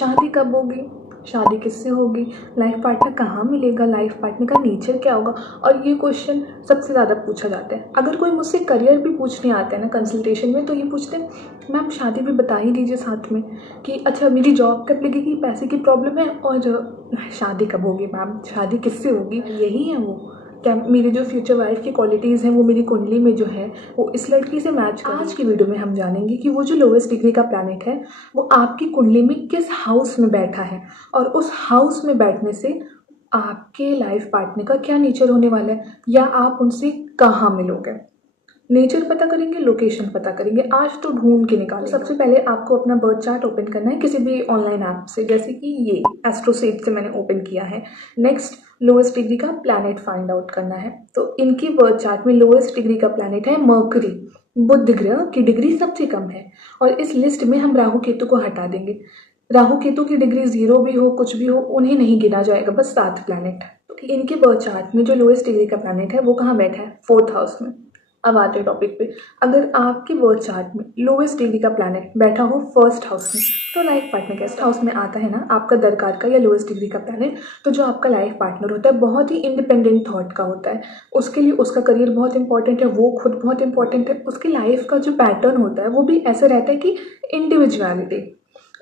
शादी कब होगी, शादी किससे होगी, लाइफ पार्टनर कहाँ मिलेगा, लाइफ पार्टनर का नेचर क्या होगा। और ये क्वेश्चन सबसे ज़्यादा पूछा जाता है। अगर कोई मुझसे करियर भी पूछने आता है ना कंसल्टेशन में, तो ये पूछते हैं मैम शादी भी बता ही दीजिए साथ में, कि अच्छा मेरी जॉब कब लगेगी, पैसे की प्रॉब्लम है, और शादी कब होगी मैम, शादी किससे होगी। यही है वो, क्या मेरी जो फ्यूचर वाइफ की क्वालिटीज़ हैं वो मेरी कुंडली में जो है वो इस लड़की से मैच कर। आज की वीडियो में हम जानेंगे कि वो जो लोवेस्ट डिग्री का प्लैनेट है वो आपकी कुंडली में किस हाउस में बैठा है, और उस हाउस में बैठने से आपके लाइफ पार्टनर का क्या नेचर होने वाला है, या आप उनसे कहाँ मिलोगे। नेचर पता करेंगे, लोकेशन पता करेंगे, आज तो ढूंढ के निकालेंगे। सबसे पहले आपको अपना बर्थ चार्ट ओपन करना है किसी भी ऑनलाइन ऐप से, जैसे कि ये एस्ट्रोसेट से मैंने ओपन किया है। नेक्स्ट लोएस्ट डिग्री का प्लैनेट फाइंड आउट करना है। तो इनकी बर्थ चार्ट में लोएस्ट डिग्री का प्लैनेट है मर्करी, बुध ग्रह की डिग्री सबसे कम है। और इस लिस्ट में हम राहु केतु को हटा देंगे। राहु केतु की डिग्री 0 भी हो, कुछ भी हो, उन्हें नहीं गिना जाएगा, बस 7 प्लैनेट। तो इनके बर्थ चार्ट में जो लोएस्ट डिग्री का प्लैनेट है वो कहाँ बैठा है, 4th हाउस में। अब आते हैं टॉपिक पे। अगर आपके बर्थ चार्ट में लोएस्ट डिग्री का प्लैनेट बैठा हो 1st हाउस में, तो लाइफ पार्टनर गेस्ट हाउस में आता है ना आपका दरकार का या लोएस्ट डिग्री का प्लैनेट, तो जो आपका लाइफ पार्टनर होता है बहुत ही इंडिपेंडेंट थॉट का होता है। उसके लिए उसका करियर बहुत इंपॉर्टेंट है, वो खुद बहुत इंपॉर्टेंट है। उसकी लाइफ का जो पैटर्न होता है वो भी ऐसा रहता है कि इंडिविजुअलिटी,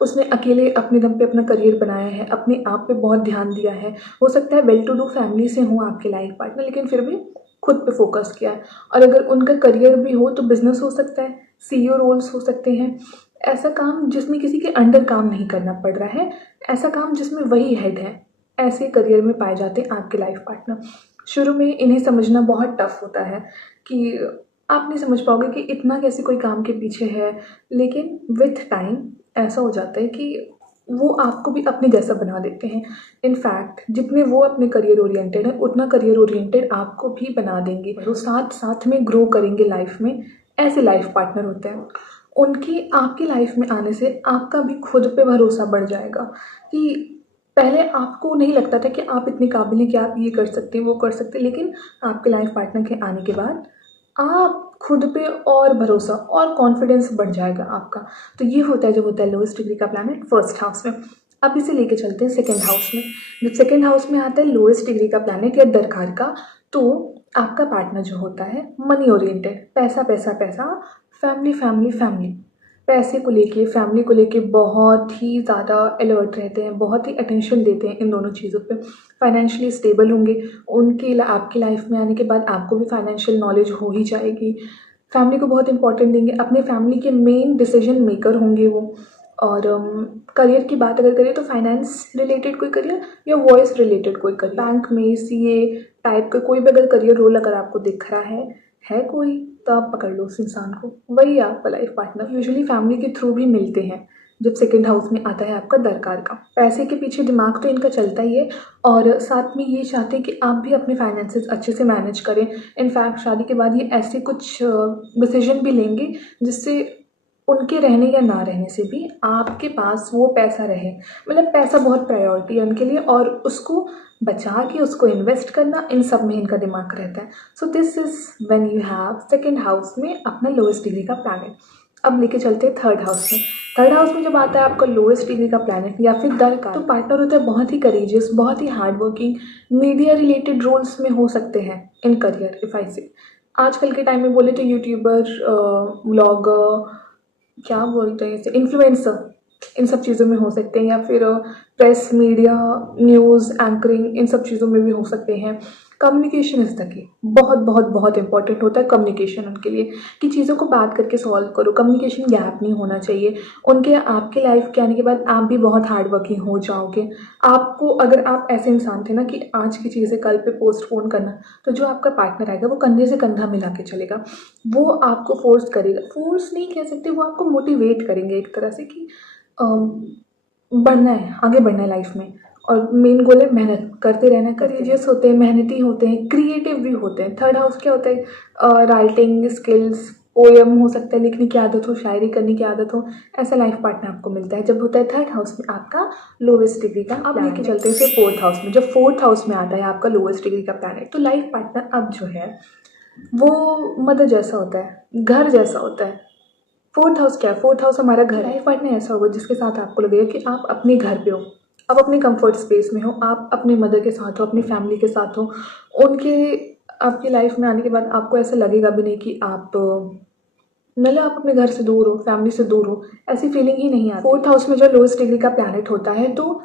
उसने अकेले अपने दम पे अपना करियर बनाया है, अपने आप पे बहुत ध्यान दिया है। हो सकता है वेल टू डू फैमिली से हो आपके लाइफ पार्टनर, लेकिन फिर भी खुद पे फोकस किया है। और अगर उनका करियर भी हो तो बिजनेस हो सकता है, सीईओ रोल्स हो सकते हैं, ऐसा काम जिसमें किसी के अंडर काम नहीं करना पड़ रहा है, ऐसा काम जिसमें वही हेड है, ऐसे करियर में पाए जाते हैं आपके लाइफ पार्टनर। शुरू में इन्हें समझना बहुत टफ होता है कि आप नहीं समझ पाओगे कि इतना कैसे कोई काम के पीछे है, लेकिन विथ टाइम ऐसा हो जाता है कि वो आपको भी अपने जैसा बना देते हैं। इनफैक्ट जितने वो अपने करियर ओरिएंटेड है उतना करियर ओरिएंटेड आपको भी बना देंगे, वो साथ साथ में ग्रो करेंगे लाइफ में। ऐसे लाइफ पार्टनर होते हैं। उनकी आपकी लाइफ में आने से आपका भी खुद पे भरोसा बढ़ जाएगा कि पहले आपको नहीं लगता था कि आप इतने काबिल हैं कि आप ये कर सकते हैं, वो कर सकते हैं, लेकिन आपके लाइफ पार्टनर के आने के बाद आप खुद पे और भरोसा और कॉन्फिडेंस बढ़ जाएगा आपका। तो ये होता है जब होता है लोएस्ट डिग्री का प्लैनेट 1st हाउस में। अब इसे लेके चलते हैं 2nd हाउस में। जब 2nd हाउस में आता है लोएस्ट डिग्री का प्लैनेट या दरकार का, तो आपका पार्टनर जो होता है मनी ओरिएंटेड, पैसा पैसा पैसा, फैमिली फैमिली फैमिली, पैसे को लेके फैमिली को लेके बहुत ही ज़्यादा अलर्ट रहते हैं, बहुत ही अटेंशन देते हैं इन दोनों चीज़ों पे। फाइनेंशियली स्टेबल होंगे, उनकी आपकी लाइफ में आने के बाद आपको भी फाइनेंशियल नॉलेज हो ही जाएगी। फैमिली को बहुत इंपॉर्टेंट देंगे, अपने फैमिली के मेन डिसीजन मेकर होंगे वो। और करियर की बात अगर करें तो फाइनेंस रिलेटेड कोई करियर या वॉइस रिलेटेड कोई करियर, बैंक में सीए टाइप का कोई भी अगर करियर रोल अगर आपको दिख रहा है कोई, तो आप पकड़ लो उस इंसान को, वही आपका लाइफ पार्टनर। यूजुअली फैमिली के थ्रू भी मिलते हैं जब 2nd हाउस में आता है आपका दरकार का। पैसे के पीछे दिमाग तो इनका चलता ही है, और साथ में ये चाहते हैं कि आप भी अपने फाइनेंसेस अच्छे से मैनेज करें। इनफैक्ट शादी के बाद ये ऐसे कुछ डिसीजन भी लेंगे जिससे उनके रहने या ना रहने से भी आपके पास वो पैसा रहे। मतलब पैसा बहुत प्रायोरिटी है उनके लिए, और उसको बचा के उसको इन्वेस्ट करना, इन सब में इनका दिमाग रहता है। So this is when you have 2nd house में अपना लोएस्ट डिग्री का प्लैनेट। अब लेके चलते हैं 3rd हाउस में। 3rd हाउस में जब आता है आपका लोएस्ट डिग्री का प्लैनेट या फिर दरकार, तो पार्टनर होता है बहुत ही करेजियस, बहुत ही hard working, media related roles में हो सकते हैं इन करियर। इफ आई से आजकल के टाइम में बोले तो यूट्यूबर, व्लॉगर, क्या बोलते हैं इसे, इन्फ्लुएंसर, इन सब चीज़ों में हो सकते हैं, या फिर प्रेस मीडिया न्यूज़ एंकरिंग, इन सब चीज़ों में भी हो सकते हैं। कम्युनिकेशन इस तक की बहुत बहुत बहुत इंपॉर्टेंट होता है कम्युनिकेशन उनके लिए, कि चीज़ों को बात करके सॉल्व करो, कम्युनिकेशन गैप नहीं होना चाहिए। उनके आपके लाइफ के आने के बाद आप भी बहुत हार्ड वर्किंग हो जाओगे। आपको अगर आप ऐसे इंसान थे ना कि आज की चीज़ें कल पे पोस्टपोन करना, तो जो आपका पार्टनर आएगा वो कंधे से कंधा मिला के चलेगा। वो आपको फोर्स करेगा, फोर्स नहीं कह सकते, वो आपको मोटिवेट करेंगे एक तरह से कि बढ़ना है, आगे बढ़ना है लाइफ में, और मेन गोल है मेहनत करते रहना। करेजियस होते हैं, मेहनती होते हैं, क्रिएटिव भी होते हैं। 3rd हाउस क्या होता है, राइटिंग स्किल्स, पोएम हो सकता है, लिखने की आदत हो, शायरी करने की आदत हो, ऐसा लाइफ पार्टनर आपको मिलता है जब होता है 3rd हाउस में आपका लोएस्ट डिग्री का। अब लेके चलते हैं फिर 4th हाउस में। जब 4th हाउस में आता है आपका लोएस्ट डिग्री का प्लैनेट, तो लाइफ पार्टनर अब जो है वो मदर जैसा होता है, घर जैसा होता है। फोर्थ हाउस क्या है? फोर्थ हाउस हमारा घर। लाइफ पार्टनर ऐसा होगा जिसके साथ आपको लगेगा कि आप अपने घर पे हो, आप अपने कंफर्ट स्पेस में हो, आप अपने मदर के साथ हो, अपनी फैमिली के साथ हो। उनके आपकी लाइफ में आने के बाद आपको ऐसा लगेगा भी नहीं कि आप मतलब आप अपने घर से दूर हो, फैमिली से दूर हो, ऐसी फीलिंग ही नहीं आती। फोर्थ हाउस में जो लोएस्ट डिग्री का प्लैनेट होता है, तो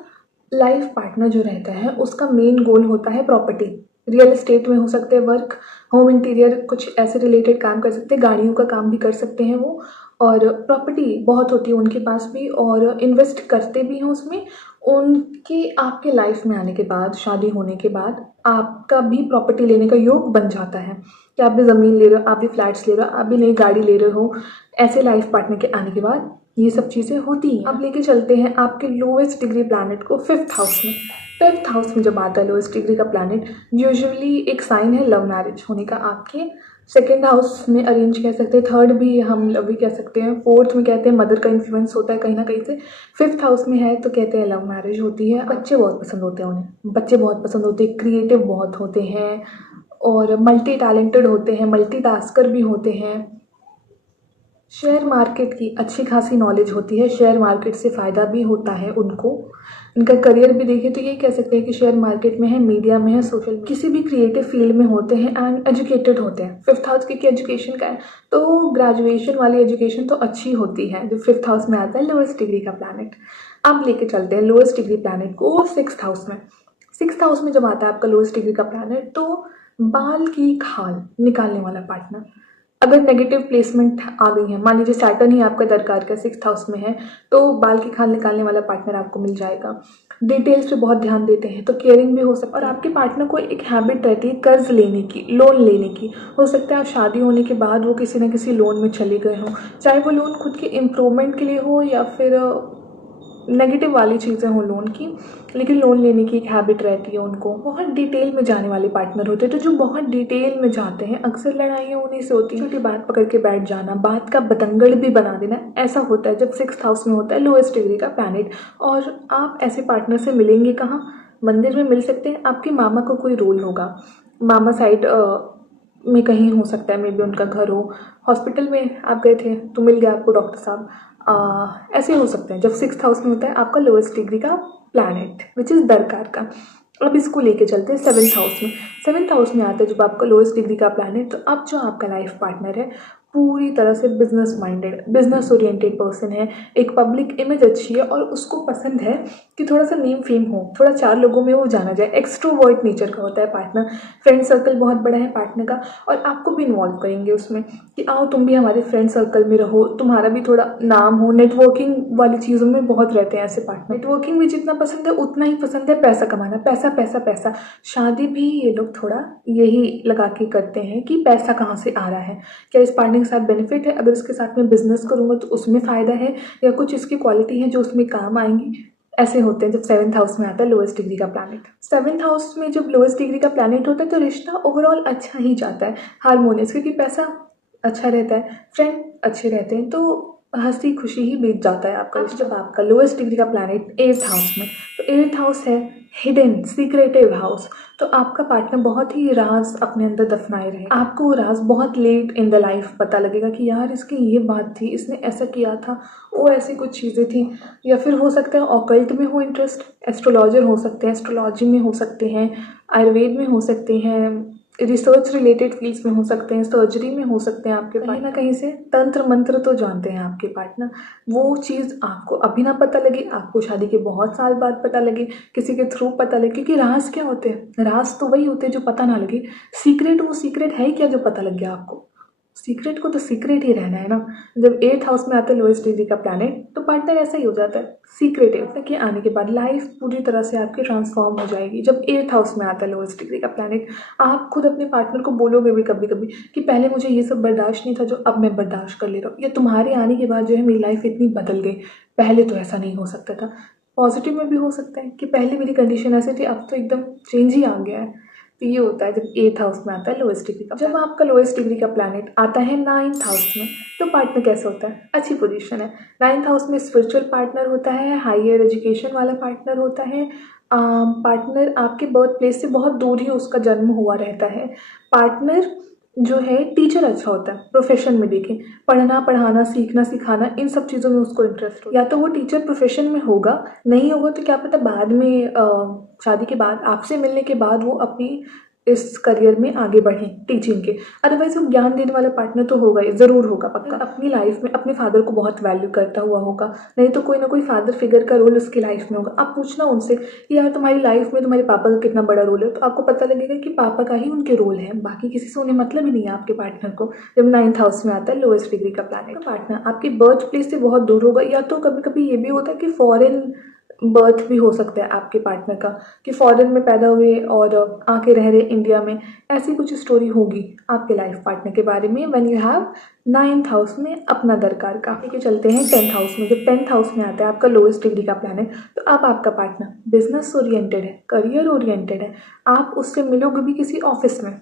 लाइफ पार्टनर जो रहता है उसका मेन गोल होता है प्रॉपर्टी। रियल एस्टेट में हो सकते हैं वर्क, होम इंटीरियर, कुछ ऐसे रिलेटेड काम कर सकते हैं, गाड़ियों का काम भी कर सकते हैं वो। और प्रॉपर्टी बहुत होती है उनके पास भी, और इन्वेस्ट करते भी हैं उसमें। उनके आपके लाइफ में आने के बाद, शादी होने के बाद, आपका भी प्रॉपर्टी लेने का योग बन जाता है कि आप भी ज़मीन ले रहे हो, आप भी फ्लैट्स ले रहे हो, आप भी नई गाड़ी ले रहे हो। ऐसे लाइफ पार्टनर के आने के बाद ये सब चीज़ें होती हैं। अब लेके चलते हैं आपके लोएस्ट डिग्री प्लैनेट को फिफ्थ हाउस में। फिफ्थ हाउस में जब आता है लोएस्ट डिग्री का प्लैनेट, यूजुअली एक साइन है लव मैरिज होने का आपके। सेकेंड हाउस में अरेंज कह सकते हैं, थर्ड भी हम लव भी कह सकते हैं, फोर्थ में कहते हैं मदर का इन्फ्लुएंस होता है कहीं ना कहीं से। फिफ्थ हाउस में है तो कहते हैं लव मैरिज होती है। बच्चे बहुत पसंद होते हैं उन्हें, बच्चे बहुत पसंद होते हैं, क्रिएटिव बहुत होते हैं और मल्टी टैलेंटेड होते हैं, मल्टीटास्कर भी होते हैं। शेयर मार्केट की अच्छी खासी नॉलेज होती है, शेयर मार्केट से फ़ायदा भी होता है उनको। इनका करियर भी देखें तो ये कह सकते हैं कि शेयर मार्केट में है, मीडिया में है, सोशल, किसी भी क्रिएटिव फील्ड में होते हैं एंड एजुकेटेड होते हैं। फिफ्थ हाउस की एजुकेशन का है तो ग्रेजुएशन वाली एजुकेशन तो अच्छी होती है जो फिफ्थ हाउस में आता है लोएस्ट डिग्री का प्लैनेट। अब लेके चलते हैं लोएस्ट डिग्री प्लैनेट को सिक्स्थ हाउस में। सिक्स्थ हाउस में जब आता है आपका लोएस्ट डिग्री का प्लैनेट, तो बाल की खाल निकालने वाला पार्टनर। अगर नेगेटिव प्लेसमेंट आ गई है, मान लीजिए सैटर्न ही आपका दरकार का सिक्स्थ हाउस में है, तो बाल की खाल निकालने वाला पार्टनर आपको मिल जाएगा। डिटेल्स पे बहुत ध्यान देते हैं तो केयरिंग भी हो सकता है। और आपके पार्टनर को एक हैबिट रहती है कर्ज लेने की, लोन लेने की। हो सकता है आप शादी होने के बाद वो किसी न किसी लोन में चले गए हों, चाहे वो लोन खुद के इम्प्रूवमेंट के लिए हो या फिर नेगेटिव वाली चीज़ें हों लोन की, लेकिन लोन लेने की एक हैबिट रहती है उनको। बहुत डिटेल में जाने वाले पार्टनर होते हैं, तो जो बहुत डिटेल में जाते हैं अक्सर लड़ाइयाँ उन्हीं से होती हैं। छोटी बात पकड़ के बैठ जाना, बात का बतंगड़ भी बना देना, ऐसा होता है जब सिक्स्थ हाउस में होता है लोएस्ट डिग्री का प्लैनेट। और आप ऐसे पार्टनर से मिलेंगे कहाँ? मंदिर में मिल सकते हैं, आपके मामा का कोई रोल होगा, मामा साइड में कहीं हो सकता है, मे बी उनका घर हो, हॉस्पिटल में आप गए थे तो मिल गया आपको डॉक्टर साहब, ऐसे हो सकते हैं जब सिक्स्थ हाउस में होता है आपका लोएस्ट डिग्री का प्लैनेट विच इज़ दरकार का। अब इसको लेके चलते हैं सेवन्थ हाउस में। सेवन्थ हाउस में आता है जब आपका लोएस्ट डिग्री का प्लैनेट, तो अब जो आपका लाइफ पार्टनर है पूरी तरह से business minded, business oriented person है, एक पब्लिक इमेज अच्छी है और उसको पसंद है कि थोड़ा सा नेम फेम हो, थोड़ा चार लोगों में वो जाना जाए। एक्सट्रोवर्ट नेचर का होता है पार्टनर, फ्रेंड सर्कल बहुत बड़ा है पार्टनर का, और आपको भी इन्वॉल्व करेंगे उसमें कि आओ तुम भी हमारे फ्रेंड सर्कल में रहो, तुम्हारा भी थोड़ा नाम हो। नेटवर्किंग वाली चीज़ों में बहुत रहते हैं ऐसे पार्टनर। नेटवर्किंग भी जितना पसंद है उतना ही पसंद है पैसा कमाना, पैसा पैसा पैसा। शादी भी ये लोग थोड़ा यही लगा के करते हैं कि पैसा कहाँ से आ रहा है, क्या इस पार्टनर के साथ बेनिफिट है, अगर इसके साथ में बिजनेस करूँगा तो उसमें फ़ायदा है, या कुछ इसकी क्वालिटी है जो उसमें काम आएंगी। ऐसे होते हैं जब सेवन्थ हाउस में आता है लोएस्ट डिग्री का प्लैनेट। सेवन्थ हाउस में जब लोएस्ट डिग्री का प्लैनेट होता है तो रिश्ता ओवरऑल अच्छा ही जाता है, हारमोनियस, क्योंकि पैसा अच्छा रहता है, फ्रेंड अच्छे रहते हैं, तो हंसी खुशी ही बीत जाता है आपका रिश्ता। जब आपका लोएस्ट डिग्री का प्लैनेट एट्थ हाउस में, तो एट्थ हाउस है हिडन सीक्रेटिव हाउस, तो आपका पार्टनर बहुत ही राज अपने अंदर दफनाए रहे। आपको वो राज बहुत लेट इन द लाइफ पता लगेगा कि यार इसकी ये बात थी, इसने ऐसा किया था, वो ऐसी कुछ चीज़ें थी। या फिर हो सकता है ऑकल्ट में हो इंटरेस्ट, एस्ट्रोलॉजर हो सकते हैं, एस्ट्रोलॉजी में हो सकते हैं, आयुर्वेद में हो सकते हैं, रिसर्च रिलेटेड फील्ड्स में हो सकते हैं, सर्जरी में हो सकते हैं आपके, कहीं ना कहीं से तंत्र मंत्र तो जानते हैं आपके पार्टनर। वो चीज़ आपको अभी ना पता लगे, आपको शादी के बहुत साल बाद पता लगे, किसी के थ्रू पता लगे। क्योंकि राज क्या होते हैं? राज तो वही होते हैं जो पता ना लगे। सीक्रेट वो सीक्रेट है क्या जो पता लग गया आपको? सीक्रेट को तो सीक्रेट ही रहना है ना। जब एट्थ हाउस में आता है लोएस्ट डिग्री का प्लैनेट, तो पार्टनर ऐसा ही हो जाता है सीक्रेटिव। के आने के बाद लाइफ पूरी तरह से आपकी ट्रांसफॉर्म हो जाएगी। जब एट्थ हाउस में आता है लोएस्ट डिग्री का प्लैनेट, आप खुद अपने पार्टनर को बोलोगे भी कभी कभी कि पहले मुझे ये सब बर्दाश्त नहीं था जो अब मैं बर्दाश्त कर ले रहा हूँ, या तुम्हारे आने के बाद जो है मेरी लाइफ इतनी बदल गई, पहले तो ऐसा नहीं हो सकता था। पॉजिटिव में भी हो सकता है कि पहले मेरी कंडीशन ऐसी थी, अब तो एकदम चेंज ही आ गया है। तो ये होता है जब एट्थ हाउस में आता है लोएस्ट डिग्री का। जब आपका लोएस्ट डिग्री का प्लैनेट आता है नाइन्थ हाउस में, तो पार्टनर कैसे होता है? अच्छी पोजीशन है। नाइन्थ हाउस में स्पिरिचुअल पार्टनर होता है, हायर एजुकेशन वाला पार्टनर होता है, पार्टनर आपके बर्थ प्लेस से बहुत दूर ही उसका जन्म हुआ रहता है। पार्टनर जो है टीचर अच्छा होता है, प्रोफेशन में देखें, पढ़ना पढ़ाना सीखना सिखाना इन सब चीज़ों में उसको इंटरेस्ट हो, या तो वो टीचर प्रोफेशन में होगा, नहीं होगा तो क्या पता बाद में शादी के बाद आपसे मिलने के बाद वो अपनी इस करियर में आगे बढ़ें टीचिंग के। अदरवाइज वो ज्ञान देने वाला पार्टनर तो होगा ही, ज़रूर होगा पक्का। अपनी लाइफ में अपने फादर को बहुत वैल्यू करता हुआ होगा, नहीं तो कोई ना कोई फादर फिगर का रोल उसकी लाइफ में होगा। आप पूछना उनसे कि यार तुम्हारी लाइफ में तुम्हारे पापा का कितना बड़ा रोल है, तो आपको पता लगेगा कि पापा का ही उनके रोल है, बाकी किसी से उन्हें मतलब ही नहीं है आपके पार्टनर को। जब 9th हाउस में आता है लोएस्ट डिग्री का प्लैनेट, पार्टनर आपके बर्थ प्लेस से बहुत दूर होगा, या तो कभी कभी ये भी होता है कि फॉरेन बर्थ भी हो सकता है आपके पार्टनर का, कि फॉरेन में पैदा हुए और आके रह रहे इंडिया में। ऐसी कुछ स्टोरी होगी आपके लाइफ पार्टनर के बारे में when you have 9th house में अपना दरकार का। लेके चलते हैं 10th हाउस में। जब 10th हाउस में आता है आपका लोएस्ट डिग्री का प्लैनेट, तो अब आपका पार्टनर बिजनेस ओरिएंटेड है, करियर ओरिएंटेड है। आप उससे मिलोगे भी किसी ऑफिस में,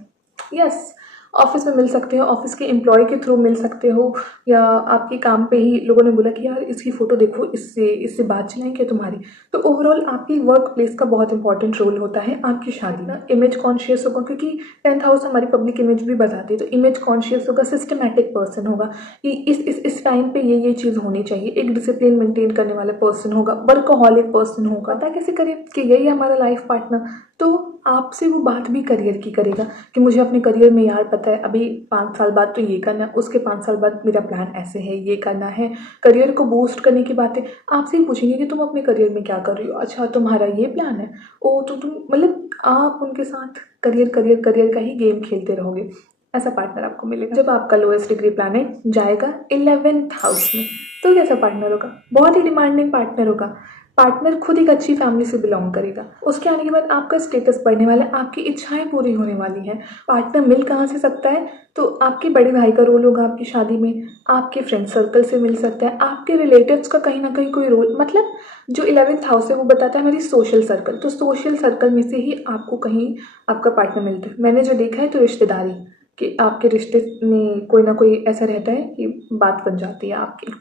यस ऑफिस में मिल सकते हो, ऑफिस के एम्प्लॉय के थ्रू मिल सकते हो, या आपके काम पे ही लोगों ने बोला कि यार इसकी फ़ोटो देखो, इससे इससे बात चलाएं क्या तुम्हारी। तो ओवरऑल आपकी वर्क प्लेस का बहुत इंपॉर्टेंट रोल होता है आपकी शादी में। इमेज कॉन्शियस होगा, क्योंकि 10th हाउस हमारी पब्लिक इमेज भी बताती है, तो इमेज कॉन्शियस होगा, सिस्टमैटिक पर्सन होगा कि इस टाइम पे ये चीज़ होनी चाहिए, एक डिसिप्लिन मेंटेन करने वाला पर्सन होगा, वर्कहोलिक पर्सन होगा। पता कैसे करें कि यही है हमारा लाइफ पार्टनर, तो आपसे वो बात भी करियर की करेगा कि मुझे अपने करियर में यार पता है अभी 5 साल बाद तो ये करना है, उसके 5 साल बाद मेरा प्लान ऐसे है, ये करना है। करियर को बूस्ट करने की बातें आपसे ही पूछेंगे कि तुम अपने करियर में क्या कर रही हो, अच्छा तुम्हारा ये प्लान है, ओ तो तुम मतलब आप उनके साथ करियर करियर करियर का ही गेम खेलते रहोगे। ऐसा पार्टनर आपको मिलेगा। जब आपका लोएस्ट डिग्री प्लैनेट जाएगा 11th हाउस में, तो कैसा पार्टनर होगा? बहुत ही डिमांडिंग पार्टनर होगा। पार्टनर खुद एक अच्छी फैमिली से बिलोंग करेगा, उसके आने के बाद आपका स्टेटस बढ़ने वाला है, आपकी इच्छाएं पूरी होने वाली हैं। पार्टनर मिल कहाँ से सकता है? तो आपके बड़े भाई का रोल होगा आपकी शादी में, आपके फ्रेंड सर्कल से मिल सकता है, आपके रिलेटिव्स का कहीं ना कहीं कोई रोल, मतलब जो 11th हाउस है वो बताता है हमारी सोशल सर्कल, तो सोशल सर्कल में से ही आपको कहीं आपका पार्टनर मिलता है। मैंने जो देखा है तो रिश्तेदारी कि आपके रिश्ते में कोई ना कोई ऐसा रहता है कि बात बन जाती है आपकी।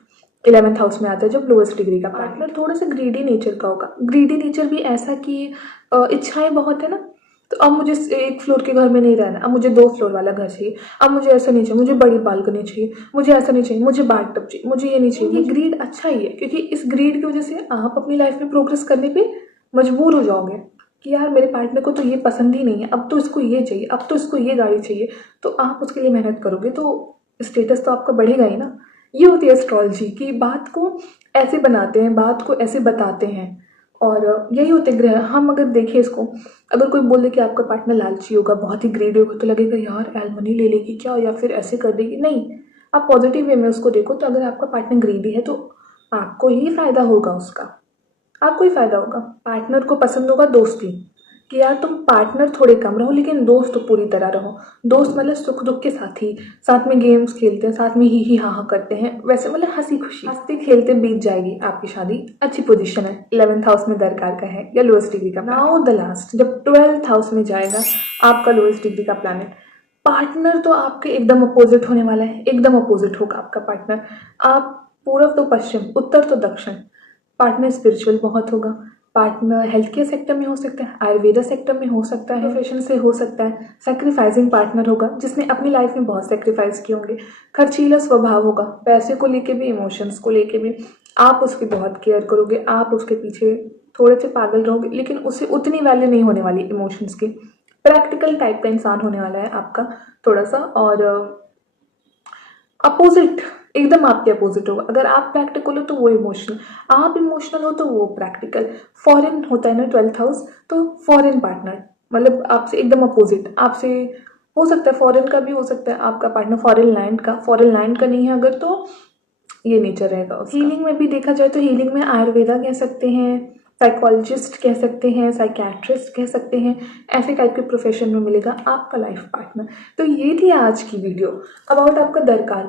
11th हाउस में आता है जब लोएस्ट डिग्री का पार्टनर। थोड़ा सा ग्रीडी नेचर का होगा। ग्रीडी नेचर भी ऐसा कि इच्छाएं बहुत है ना, तो अब मुझे एक फ्लोर के घर में नहीं रहना, अब मुझे 2 फ्लोर वाला घर चाहिए, अब मुझे ऐसा नहीं चाहिए, मुझे बड़ी बालकनी चाहिए, मुझे ऐसा नहीं चाहिए, मुझे बाथटब चाहिए, मुझे ये नहीं चाहिए। ये ग्रीड अच्छा ही है, क्योंकि इस ग्रीड की वजह से आप अपनी लाइफ में प्रोग्रेस करने पे मजबूर हो जाओगे कि यार मेरे पार्टनर को तो ये पसंद ही नहीं है, अब तो इसको ये चाहिए, अब तो इसको ये गाड़ी चाहिए, तो आप उसके लिए मेहनत करोगे तो स्टेटस तो आपका बढ़ेगा ही ना। ये होती है एस्ट्रोलॉजी की, बात को ऐसे बनाते हैं, बात को ऐसे बताते हैं, और यही होते ग्रह। हम अगर देखें इसको, अगर कोई बोल दे कि आपका पार्टनर लालची होगा, बहुत ही ग्रीडी होगा, तो लगेगा यार एलमनी ले लेगी क्या, या फिर ऐसे कर देगी। नहीं, आप पॉजिटिव वे में उसको देखो, तो अगर आपका पार्टनर ग्रीडी है तो आपको ही फायदा होगा उसका, आपको ही फायदा होगा। पार्टनर को पसंद होगा दोस्ती, कि यार तुम पार्टनर थोड़े कम रहो लेकिन दोस्त तो पूरी तरह रहो। दोस्त मतलब सुख दुख के साथी, साथ में गेम्स खेलते हैं, साथ में ही हाँ करते हैं, वैसे मतलब हंसी खुशी हंसते खेलते बीत जाएगी आपकी शादी। अच्छी पोजीशन है, 11th हाउस में दरकार का है या लोएस्ट डिग्री का। नाउ द लास्ट, जब 12th हाउस में जाएगा आपका लोएस्ट डिग्री का प्लैनेट, पार्टनर तो आपके एकदम अपोजिट होने वाला है, एकदम अपोजिट होगा आपका पार्टनर। आप पूर्व तो पश्चिम, उत्तर तो दक्षिण। पार्टनर स्पिरिचुअल बहुत होगा, पार्टनर हेल्थ केयर सेक्टर में हो सकता है, आयुर्वेदा सेक्टर में हो सकता है, प्रोफेशन से हो सकता है। सेक्रीफाइसिंग पार्टनर होगा जिसने अपनी लाइफ में बहुत सेक्रीफाइस किए होंगे। खर्चीला स्वभाव होगा, पैसे को लेके भी, इमोशंस को लेके भी। आप उसकी बहुत केयर करोगे, आप उसके पीछे थोड़े से पागल रहोगे, लेकिन उसे उतनी वैल्यू नहीं होने वाली इमोशंस की। प्रैक्टिकल टाइप का इंसान होने वाला है आपका थोड़ा सा, और अपोजिट, एकदम आपके अपोजिट होगा। अगर आप प्रैक्टिकल हो तो वो इमोशनल, आप इमोशनल हो तो वो प्रैक्टिकल। फॉरेन होता है ना 12th हाउस, तो फॉरेन पार्टनर मतलब आपसे एकदम अपोजिट, आपसे हो सकता है फॉरेन का भी हो सकता है आपका पार्टनर फॉरेन लैंड का नहीं है अगर, तो ये नेचर रहेगा उसका। हीलिंग में भी देखा जाए तो हीलिंग में आयुर्वेदा कह सकते हैं, साइकोलॉजिस्ट कह सकते हैं, साइकेट्रिस्ट कह सकते हैं, ऐसे टाइप के प्रोफेशन में मिलेगा आपका लाइफ पार्टनर। तो ये थी आज की वीडियो अबाउट आपका दरकार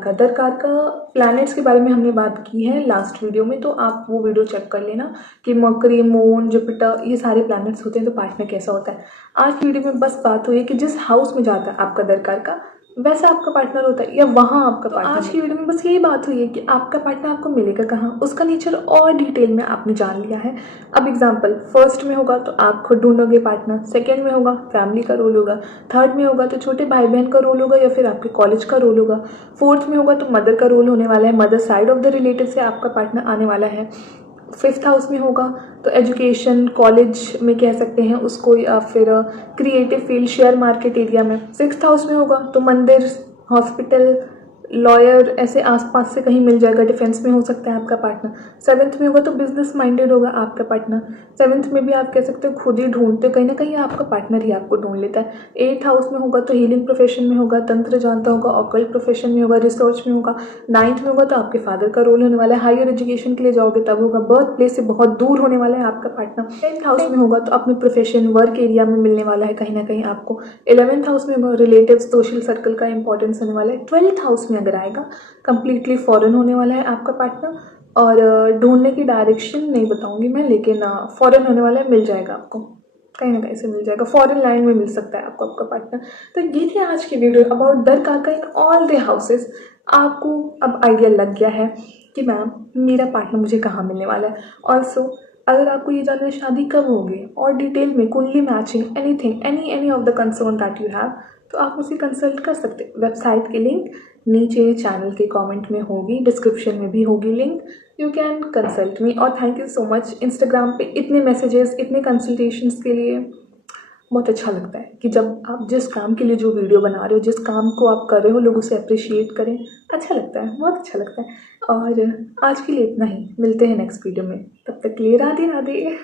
का प्लैनेट्स के बारे में हमने बात की है लास्ट वीडियो में, तो आप वो वीडियो चेक कर लेना कि मरकरी, मून, जुपिटर, ये सारे प्लैनेट्स होते हैं तो पार्टनर कैसा होता है। आज की वीडियो में बस बात हुई है कि जिस हाउस में जाता है आपका दरकार का, वैसा आपका पार्टनर होता है या वहाँ आपका पार्टनर। आज की वीडियो में बस यही बात हुई है कि आपका पार्टनर आपको मिलेगा कहाँ, उसका नेचर और डिटेल में आपने जान लिया है। अब एग्जांपल, फर्स्ट में होगा तो आप खुद ढूंढोगे पार्टनर, सेकंड में होगा फैमिली का रोल होगा, थर्ड में होगा तो छोटे भाई बहन का रोल होगा या फिर आपके कॉलेज का रोल होगा, फोर्थ में होगा तो मदर का रोल होने वाला है, mother side of the relative से आपका पार्टनर आने वाला है। फिफ्थ हाउस में होगा तो एजुकेशन, कॉलेज में कह सकते हैं उसको, या फिर creative field, share market area में। सिक्स्थ हाउस में होगा तो मंदिर, हॉस्पिटल, लॉयर, ऐसे आसपास से कहीं मिल जाएगा, डिफेंस में हो सकता है आपका पार्टनर। सेवन्थ में होगा तो बिजनेस माइंडेड होगा आपका पार्टनर। सेवन्थ में भी आप कह सकते हो खुद ही ढूंढते हो, कहीं ना कहीं आपका पार्टनर ही आपको ढूंढ लेता है। एट्थ हाउस में होगा तो हीलिंग प्रोफेशन में होगा, तंत्र जानता होगा, ऑकल्ट प्रोफेशन में होगा, रिसर्च में होगा। नाइन्थ में होगा तो आपके फादर का रोल होने वाला है, हायर एजुकेशन के लिए जाओगे तब होगा। बर्थ प्लेस से बहुत दूर होने वाला है आपका पार्टनर। टेंथ हाउस में होगा तो अपने प्रोफेशन, वर्क एरिया में मिलने वाला है कहीं ना कहीं आपको। 11th हाउस में होगा रिलेटिव, सोशल सर्कल का इंपॉर्टेंस होने वाला है। 12th हाउस में अगर आएगा कंप्लीटली फॉरेन होने वाला है आपका पार्टनर। और ढूंढने की डायरेक्शन नहीं बताऊंगी मैं, लेकिन फॉरेन होने वाला है, मिल जाएगा आपको, कहीं ना कहीं से मिल जाएगा, फॉरेन लाइन में मिल सकता है आपको आपका पार्टनर। तो ये थी आज की वीडियो अबाउट दर काका इन ऑल द हाउसेस। आपको अब आइडिया लग गया है कि मैम मेरा पार्टनर मुझे कहाँ मिलने वाला है। ऑल्सो अगर आपको ये जानना है शादी कब होगी और डिटेल में कुंडली matching, anything, any of the concern that you have, तो आप मुझे कंसल्ट कर सकते हैं। वेबसाइट की लिंक नीचे चैनल के कमेंट में होगी, डिस्क्रिप्शन में भी होगी लिंक, यू कैन कंसल्ट मी। और thank you so much Instagram पे इतने मैसेजेस, इतने कंसल्टेशंस के लिए। बहुत अच्छा लगता है कि जब आप जिस काम के लिए जो वीडियो बना रहे हो, जिस काम को आप कर रहे हो, लोग उसे अप्रिशिएट करें, अच्छा लगता है, बहुत अच्छा लगता है। और आज के लिए इतना ही, मिलते हैं नेक्स्ट वीडियो में, तब तक के लिए राधे राधे।